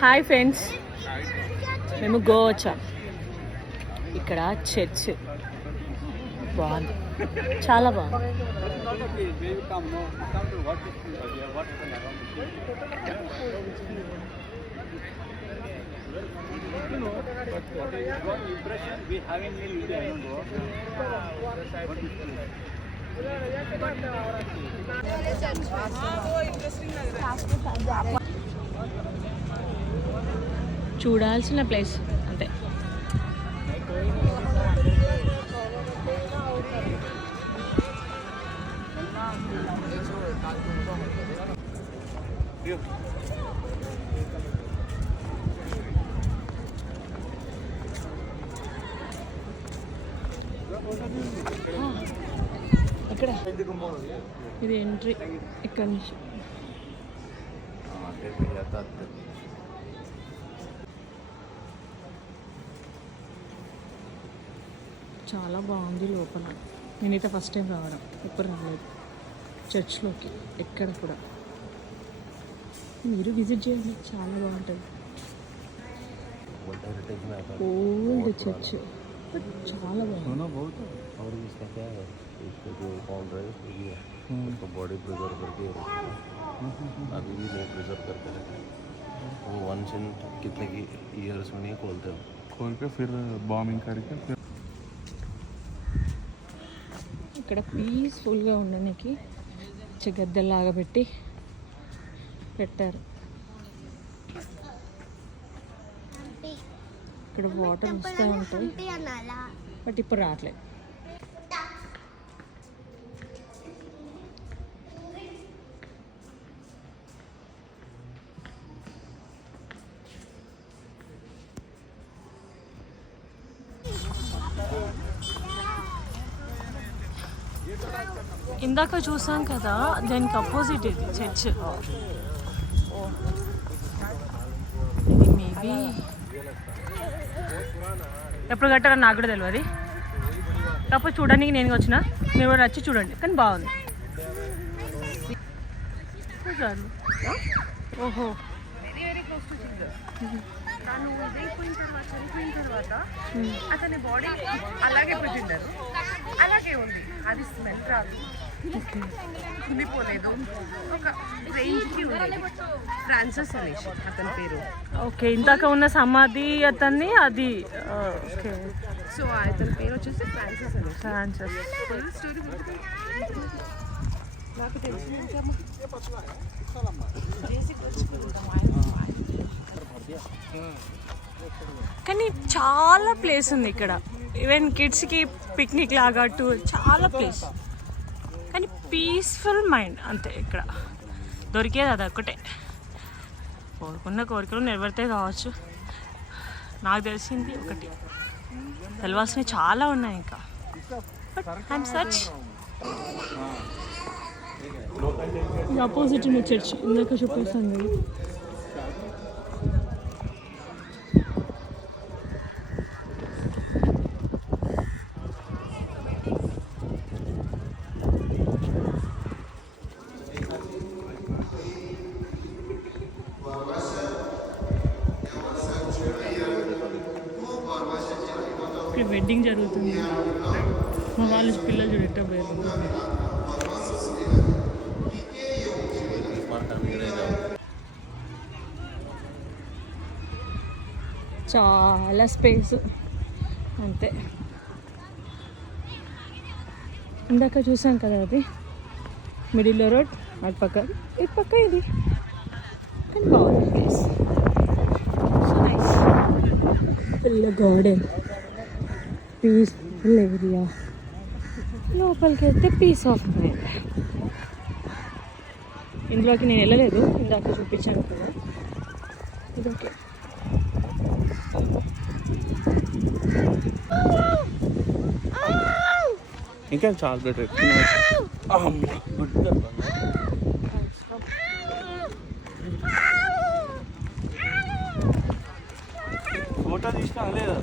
Hi friends, మేము గోవా వచ్చాం. ఇక్కడ చర్చ్ బాగుంది, చాలా బాగుంది. చూడాల్సిన ప్లేస్ అంతే. ఇక్కడ ఇది ఎంట్రీ, ఇక్కడ నుంచి చాలా బాగుంది లోపల. నేనైతే ఫస్ట్ టైం రావడం, ఎప్పుడు రాలేదు చర్చ్లోకి ఎక్కడ కూడా. మీరు విజిట్ చేయండి, చాలా బాగుంటుంది. ఓల్డ్ చర్చ్ చాలా బాగుంది. उसको बॉडी प्रिजर्व करके अभी भी नहीं प्रिजर्व करके रखे वो वंस इन कितने की ईयर्स में नहीं खोलते हो, खोल के फिर बॉम्बिंग करके फिर ఇక్కడ పీస్ఫుల్గా ఉండడానికి గద్దెలాగా పెట్టారు. ఇక్కడ వాటర్ వస్తూ ఉంటాయి, బట్ ఇప్పుడు రావట్లేదు. ఇందాక చూసాం కదా, దానికి అపోజిట్ ఇది చర్చ్. ఇది మేబీ ఎప్పుడు కట్టారో నాకు కూడా తెలియదు, కాకపోతే చూడడానికి నేను వచ్చిన, మీరు కూడా వచ్చి చూడండి. కానీ బాగుంది. ఓహో, చనిపోయిన తర్వాత అతని బాడీ అలాగే పెట్టిండారు, అలాగే ఉంది. అది స్మెల్ రాదు, కులిపోలేదు. ఒక రేంజ్కి ఉంది. ఫ్రాన్సిస్ అనేసి అతని పేరు. ఓకే, ఇందాక ఉన్న సమాధి అతన్ని అది. ఓకే, సో అతని పేరు వచ్చేసి ఫ్రాన్సిస్ అనేసి. ఫ్రాన్సిస్ స్టోరీ నాకు తెలిసింది. కానీ చాలా ప్లేస్ ఉంది ఇక్కడ. ఈవెన్ కిడ్స్కి పిక్నిక్ లాగా టూర్, చాలా ప్లేస్. కానీ పీస్ఫుల్ మైండ్ అంతే. ఇక్కడ దొరికేది అది ఒక్కటే. కోరుకున్న కోరికలు నెరవేరితే కావచ్చు. నాకు తెలిసింది ఒకటి, తెలవాల్సినవి చాలా ఉన్నాయి ఇంకా. But I'm search. ఇది ఆపోజిట్ ఉన్న చర్చ్ ఇందాక చూపిస్తాను. వెడ్డింగ్ జరుగుతుంది. మా వాళ్ళు పిల్లలు చూడటం పోయారు. చాలా స్పేస్ అంతే. ఇందాక చూసాం కదా, అది మిడిల్లో రోడ్, అటు పక్క ఇటు పక్క ఇది. కానీ బాగుంది place, so nice. Full garden, peaceful area. లోపలికి వెళ్తే పీస్ ఆఫ్ మైండ్. ఇందులోకి నేను వెళ్ళలేదు, ఇందాక చూపించాను కదా. ఇదొకే. ఇంకా చాలా బెటర్. ఫోటో తీసినా లేదా?